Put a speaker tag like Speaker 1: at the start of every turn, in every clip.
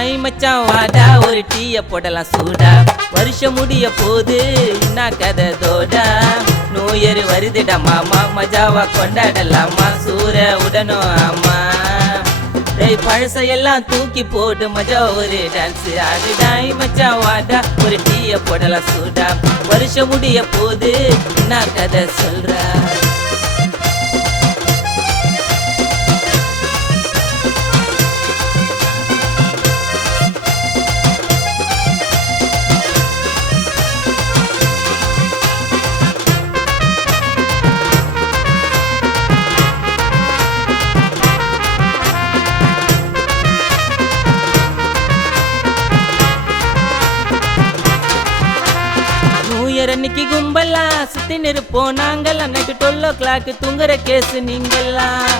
Speaker 1: ஐ மச்சான் வாடா ஒரு டீய போடலாம் சூடா. வருஷம் முடிய போது என்ன கதை தோடா. நோயர் வருதுடா மாமா மஜாவா கொண்டாடலாமா? சூர உடனும் ஆமா. டேய் பழசையெல்லாம் தூக்கி போட்டு மஜா ஒரு டான்ஸ் ஆடுடாய் மச்சா வாடா ஒரு டீய போடலாம் சூடா. வருஷம் முடிய போது என்ன கதை சொல்றா. அன்னைக்கு கும்பலா சுத்தி நிற்போம் நாங்கெல்லாம் அன்னைக்கு டுவெல் ஓ கிளாக் தூங்குற கேஸ் நீங்கெல்லாம்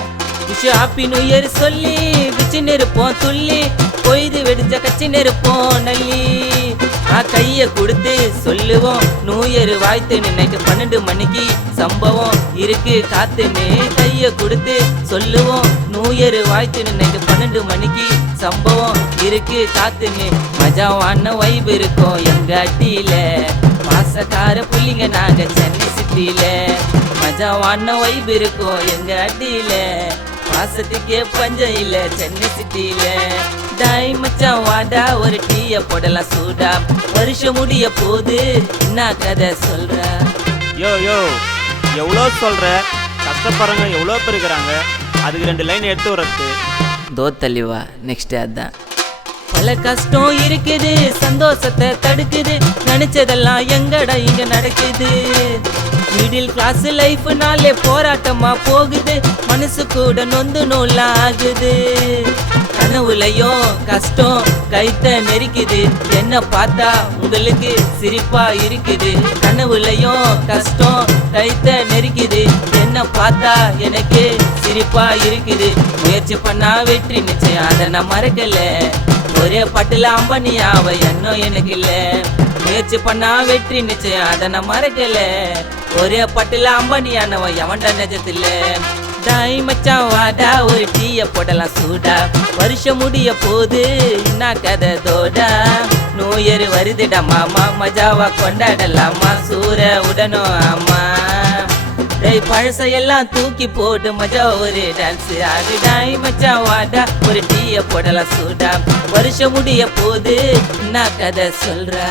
Speaker 1: விஷு ஹாப்பி நியூ இயர் சொல்லி விச்சு நிற்போம் துள்ளி. பொய்து வெடிச்ச கச்சி நிற்போம் நல்லி. கைய கொடுத்து சொல்லுவோம். நூயரு வாய்த்துன்னு நைட்டு பன்னெண்டு மணிக்கு சம்பவம் இருக்கு. காத்துன்னு கைய கொடுத்து சொல்லுவோம். நூயரு இயர் நைட்டு பன்னெண்டு மணிக்கு சம்பவம் இருக்கு. காத்துன்னு மஜாவான வைப் இருக்கும் எங்க அட்டியில மாசக்கார புள்ளிங்க நாங்க சென்னை சிட்டியில. மஜாவான வைப் இருக்கும் எங்க அட்டியில மாசத்துக்கே பஞ்சம் இல்ல சென்னை சிட்டியில. டாய் மச்சான் வாடா ஒரு டீய போடலாம் சூடா. வருஷம் முடிய போது என்ன கதை சொல்ற?
Speaker 2: யோ யோ எவ்வளோ சொல்ற? கஷ்டப்படுறவங்க எவ்வளோ பேர் இருக்கிறாங்க? அதுக்கு ரெண்டு லைன் எடுத்து வரது
Speaker 1: தோ தள்ளிவா நெக்ஸ்ட் அதான். பல கஷ்டம் இருக்குது சந்தோஷத்தை தடுக்குது. நினைச்சதெல்லாம் எங்கடா இங்க நடக்குது? மிடில் கிளாஸ் லைஃப்னாலே போராட்டமா போகுது. மனசு கூட நொந்து நூலா கனவுலையோ கஷ்டம் கைத்த நெரிக்குது. என்ன பார்த்தா உங்களுக்கு சிரிப்பா இருக்குது. கனவுலையோ கஷ்டம் கைத்த நெரிக்குது. என்ன பார்த்தா எனக்கு சிரிப்பா இருக்குது. முயற்சி பண்ணா வெற்றி நிச்சயம் அதை நான் மறக்கல. ஒரே பட்டுல அம்பனி அவ இன்னும் எனக்கு இல்ல. முயற்சி பண்ணா வெற்றி நிச்சயம் அதை நான் மறக்கல. ஒரே பட்டுல அம்பனியானவ எவன்டா நிஜத்தில்லை டாய் மச்சான் வாடா ஒரு டீய போடலாம் சூடா. வருஷம் முடிய போது என்ன கதை தோடா. நோயர் வருதுடா மாமா மஜாவா கொண்டாடலாமா? சூர உடனும் ஆமா டேய் பழசையெல்லாம் தூக்கி போட்டு மஜா ஒரு டான்ஸ் ஆடுடாய் மச்சான் வாடா ஒரு டீய போடலாம் சூடா. வருஷம் முடிய போது என்ன கதை சொல்றா.